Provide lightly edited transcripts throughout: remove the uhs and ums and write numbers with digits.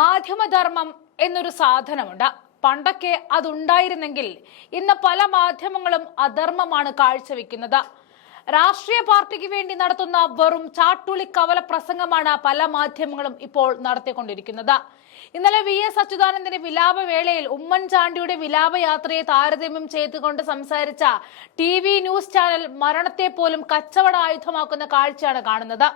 മാധ്യമധർമ്മം എന്നൊരു സാധനമുണ്ട്. പണ്ടൊക്കെ അതുണ്ടായിരുന്നെങ്കിൽ ഇന്ന് പല മാധ്യമങ്ങളും അധർമ്മമാണ് കാഴ്ചവെക്കുന്നത്. രാഷ്ട്രീയ പാർട്ടിക്ക് വേണ്ടി നടത്തുന്ന വെറും ചാട്ടുളി കവല പ്രസംഗമാണ് പല മാധ്യമങ്ങളും ഇപ്പോൾ നടത്തിക്കൊണ്ടിരിക്കുന്നത്. ഇന്നലെ VS അച്യുതാനന്ദന്റെ വിലാപവേളയിൽ ഉമ്മൻചാണ്ടിയുടെ വിലാപയാത്രയെ താരതമ്യം ചെയ്തുകൊണ്ട് സംസാരിച്ച TV ന്യൂസ് ചാനൽ മരണത്തെ പോലും കച്ചവട ആയുധമാക്കുന്ന കാഴ്ചയാണ് കാണുന്നത്.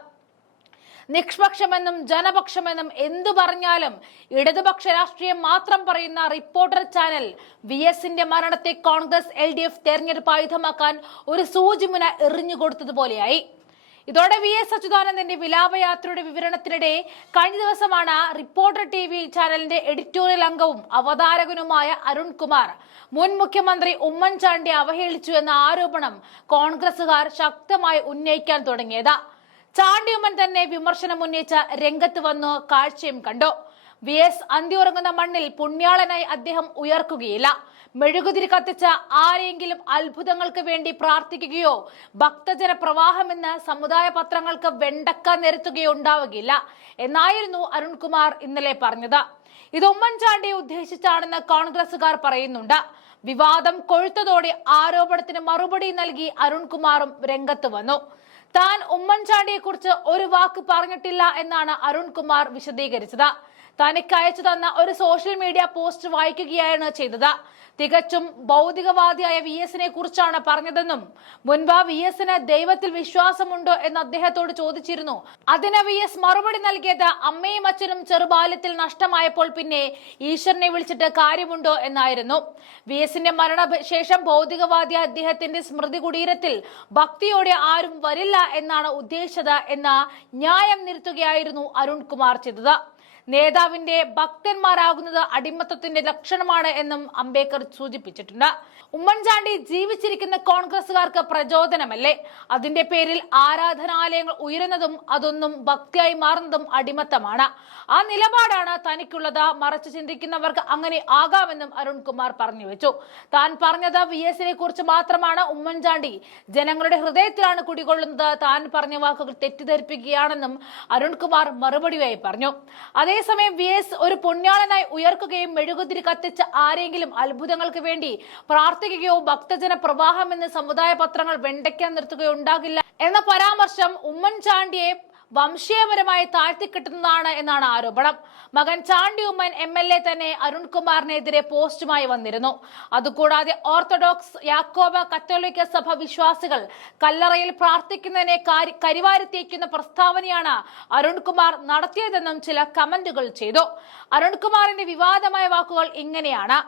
നിഷ്പക്ഷമെന്നും ജനപക്ഷമെന്നും എന്തു പറഞ്ഞാലും ഇടതുപക്ഷ രാഷ്ട്രീയം മാത്രം പറയുന്ന റിപ്പോർട്ടർ ചാനൽ VSന്റെ മരണത്തെ കോൺഗ്രസ് LDF തെരഞ്ഞെടുപ്പ് ആയുധമാക്കാൻ ഒരു സൂചിമുന എറിഞ്ഞുകൊടുത്തതുപോലെയായി. ഇതോടെ VS അച്യുതാനന്ദന്റെ വിലാപയാത്രയുടെ വിവരണത്തിനിടെ കഴിഞ്ഞ ദിവസമാണ് റിപ്പോർട്ടർ TV ചാനലിന്റെ എഡിറ്റോറിയൽ അംഗവും അവതാരകനുമായ അരുൺകുമാർ മുൻ മുഖ്യമന്ത്രി ഉമ്മൻചാണ്ടിയെ അവഹേളിച്ചു എന്ന ആരോപണം കോൺഗ്രസുകാർ ശക്തമായി ഉന്നയിക്കാൻ തുടങ്ങിയത്. ചാണ്ടിയുമ്മൻ തന്നെ വിമർശനം ഉന്നയിച്ച രംഗത്ത് വന്നു കാഴ്ചയും കണ്ടു. VS അന്തിയുറങ്ങുന്ന മണ്ണിൽ പുണ്യാളനായി അദ്ദേഹം ഉയർക്കുകയില്ല. മെഴുകുതിരി കത്തിച്ച ആരെങ്കിലും അത്ഭുതങ്ങൾക്ക് വേണ്ടി പ്രാർത്ഥിക്കുകയോ ഭക്തജന പ്രവാഹമെന്ന് സമുദായ പത്രങ്ങൾക്ക് വെണ്ടക്ക നിരത്തുകയോ ഉണ്ടാവുകയില്ല എന്നായിരുന്നു അരുൺകുമാർ ഇന്നലെ പറഞ്ഞത്. ഇത് ഉമ്മൻചാണ്ടിയെ ഉദ്ദേശിച്ചാണെന്ന് കോൺഗ്രസുകാർ പറയുന്നുണ്ട്. വിവാദം കൊഴുത്തതോടെ ആരോപണത്തിന് മറുപടി നൽകി അരുൺകുമാറും രംഗത്ത് വന്നു. താൻ ഉമ്മൻചാണ്ടിയെ കുറിച്ച് ഒരു വാക്ക് പറഞ്ഞിട്ടില്ല എന്നാണ് അരുൺകുമാർ വിശദീകരിച്ചത്. തനിക്ക് അയച്ചു തന്ന ഒരു സോഷ്യൽ മീഡിയ പോസ്റ്റ് വായിക്കുകയാണ് ചെയ്തത്. തികച്ചും ഭൗതികവാദിയായ VSനെ കുറിച്ചാണ് പറഞ്ഞതെന്നും മുൻപ് VSന് ദൈവത്തിൽ വിശ്വാസമുണ്ടോ എന്ന് അദ്ദേഹത്തോട് ചോദിച്ചിരുന്നു. അതിന് VS മറുപടി നൽകിയത് അമ്മയും അച്ഛനും ചെറുബാല്യത്തിൽ നഷ്ടമായപ്പോൾ പിന്നെ ഈശ്വരനെ വിളിച്ചിട്ട് കാര്യമുണ്ടോ എന്നായിരുന്നു. VSന്റെ മരണശേഷം ഭൗതികവാദിയായ അദ്ദേഹത്തിന്റെ സ്മൃതി കുടീരത്തിൽ ഭക്തിയോടെ ആരും വരില്ല എന്നാണ് ഉദ്ദേശിച്ചത് എന്ന ന്യായം നിരത്തുകയായിരുന്നു അരുൺകുമാർ ചെയ്തത്. നേതാവിന്റെ ഭക്തന്മാരാകുന്നത് അടിമത്തത്തിന്റെ ലക്ഷണമാണ് എന്നും അംബേദ്കർ സൂചിപ്പിച്ചിട്ടുണ്ട്. ഉമ്മൻചാണ്ടി ജീവിച്ചിരിക്കുന്ന കോൺഗ്രസുകാർക്ക് പ്രചോദനമല്ലേ? അതിന്റെ പേരിൽ ആരാധനാലയങ്ങൾ ഉയരുന്നതും അതൊന്നും ഭക്തിയായി മാറുന്നതും അടിമത്തമാണ്. ആ നിലപാടാണ് തനിക്കുള്ളത്. മറച്ചു ചിന്തിക്കുന്നവർക്ക് അങ്ങനെ ആകാമെന്നും അരുൺകുമാർ പറഞ്ഞു വെച്ചു. താൻ പറഞ്ഞത് VSനെ കുറിച്ച് മാത്രമാണ്. ഉമ്മൻചാണ്ടി ജനങ്ങളുടെ ഹൃദയത്തിലാണ് കുടികൊള്ളുന്നത്. താൻ പറഞ്ഞ വാക്കുകൾ തെറ്റിദ്ധരിപ്പിക്കുകയാണെന്നും അരുൺകുമാർ മറുപടിയായി പറഞ്ഞു. അതേസമയം VS ഒരു പുണ്യാളനായി ഉയർക്കുകയും മെഴുകുതിരി കത്തിച്ച് ആരെങ്കിലും അത്ഭുതങ്ങൾക്ക് വേണ്ടി പ്രാർത്ഥിക്കുകയോ ഭക്തജന പ്രവാഹമെന്ന് സമുദായ പത്രങ്ങൾ വെണ്ടയ്ക്കാൻ നിർത്തുകയോ ഉണ്ടാകില്ല എന്ന പരാമർശം ഉമ്മൻചാണ്ടിയെ വംശീയപരമായി താഴ്ത്തിക്കെട്ടുന്നതാണ് എന്നാണ് ആരോപണം. മകൻ ചാണ്ടി ഉമ്മൻ MLA തന്നെ അരുൺകുമാറിനെതിരെ പോസ്റ്റുമായി വന്നിരുന്നു. അതുകൂടാതെ ഓർത്തഡോക്സ്, യാക്കോബ, കത്തോലിക്ക സഭ വിശ്വാസികൾ കല്ലറയിൽ പ്രാർത്ഥിക്കുന്നതിനെ കരിവാരിത്തേക്കുന്ന പ്രസ്താവനയാണ് അരുൺകുമാർ നടത്തിയതെന്നും ചില കമന്റുകൾ ചെയ്തു. അരുൺകുമാറിന്റെ വിവാദമായ വാക്കുകൾ ഇങ്ങനെയാണ്: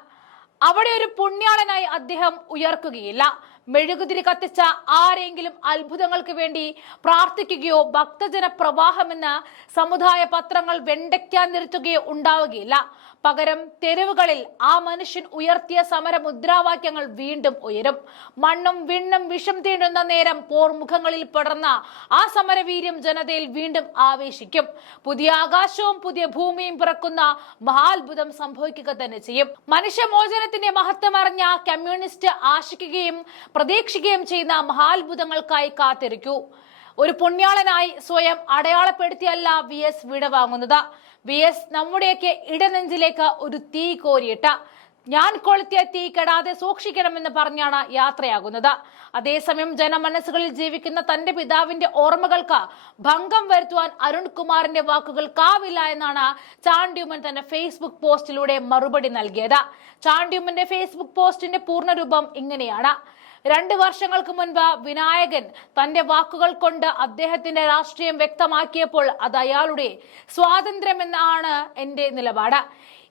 അവിടെ ഒരു പുണ്യാളനായി അദ്ദേഹം ഉയർക്കുകയില്ല. മെഴുകുതിരി കത്തിച്ച ആരെങ്കിലും അത്ഭുതങ്ങൾക്ക് വേണ്ടി പ്രാർത്ഥിക്കുകയോ ഭക്തജന പ്രവാഹമെന്ന് സമുദായ പത്രങ്ങൾ വെണ്ടയ്ക്കാൻ നിർത്തുകയോ ഉണ്ടാവുകയില്ല. പകരം തെരുവുകളിൽ ആ മനുഷ്യൻ ഉയർത്തിയ സമര മുദ്രാവാക്യങ്ങൾ വീണ്ടും ഉയരും. മണ്ണും വിണ്ണും വിഷം തീണ്ടുന്ന നേരം പോർമുഖങ്ങളിൽ പടർന്ന ആ സമരവീര്യം ജനതയിൽ വീണ്ടും ആവേശിക്കും. പുതിയ ആകാശവും പുതിയ ഭൂമിയും പിറക്കുന്ന മഹാത്ഭുതം സംഭവിക്കുക തന്നെ ചെയ്യും. മനുഷ്യമോചനത്തിന്റെ മഹത്വം അറിഞ്ഞ കമ്മ്യൂണിസ്റ്റ് ആശിക്കുകയും പ്രതീക്ഷിക്കുകയും ചെയ്യുന്ന മഹാത്ഭുതങ്ങൾക്കായി കാത്തിരിക്കൂ. ഒരു പുണ്യാളനായി സ്വയം അടയാളപ്പെടുത്തിയല്ല VS വിടവാങ്ങുന്നത്. VS നമ്മുടെയൊക്കെ ഇടനെഞ്ചിലേക്ക് ഒരു തീ കോരിയിട്ട ഞാൻ കൊളുത്തിയ തീ കെടാതെ സൂക്ഷിക്കണമെന്ന് പറഞ്ഞാണ് യാത്രയാകുന്നത്. അതേസമയം ജനമനസ്സുകളിൽ ജീവിക്കുന്ന തന്റെ പിതാവിന്റെ ഓർമ്മകൾക്ക് ഭംഗം വരുത്തുവാൻ അരുൺകുമാറിന്റെ വാക്കുകൾക്കാവില്ല എന്നാണ് ചാണ്ടിയുമ്മൻ തന്റെ ഫേസ്ബുക്ക് പോസ്റ്റിലൂടെ മറുപടി നൽകിയത്. ചാണ്ടിയുമ്മന്റെ ഫേസ്ബുക്ക് പോസ്റ്റിന്റെ പൂർണ്ണരൂപം ഇങ്ങനെയാണ്: 2 വർഷങ്ങൾക്ക് മുൻപ് വിനായകൻ തന്റെ വാക്കുകൾ കൊണ്ട് അദ്ദേഹത്തിന്റെ രാഷ്ട്രീയം വ്യക്തമാക്കിയപ്പോൾ അത് അയാളുടെ സ്വാതന്ത്ര്യമെന്നാണ് എന്റെ നിലപാട്.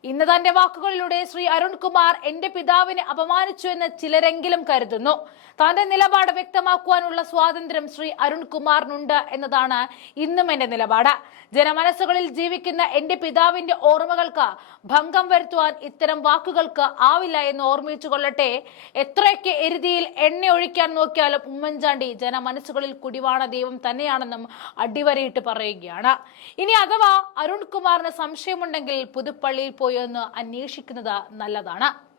ഇന്ന് തന്റെ വാക്കുകളിലൂടെ ശ്രീ അരുൺകുമാർ എന്റെ പിതാവിനെ അപമാനിച്ചു എന്ന് ചിലരെങ്കിലും കരുതുന്നു. തന്റെ നിലപാട് വ്യക്തമാക്കുവാനുള്ള സ്വാതന്ത്ര്യം ശ്രീ അരുൺകുമാറിനുണ്ട് എന്നതാണ് ഇന്നും എന്റെ നിലപാട്. ജനമനസ്സുകളിൽ ജീവിക്കുന്ന എന്റെ പിതാവിന്റെ ഓർമ്മകൾക്ക് ഭംഗം വരുത്തുവാൻ ഇത്തരം വാക്കുകൾക്ക് ആവില്ല എന്ന് ഓർമ്മിച്ചു കൊള്ളട്ടെ. എത്രയൊക്കെ എരുതിയിൽ എണ്ണ ഒഴിക്കാൻ നോക്കിയാലും ഉമ്മൻചാണ്ടി ജനമനസ്സുകളിൽ കുടിവാണ ദൈവം തന്നെയാണെന്നും അടിവരയിട്ട് പറയുകയാണ്. ഇനി അഥവാ അരുൺകുമാറിന് സംശയമുണ്ടെങ്കിൽ പുതുപ്പള്ളിയിൽ പോയി ഒന്ന് അന്വേഷിക്കുന്നത് നല്ലതാണ്.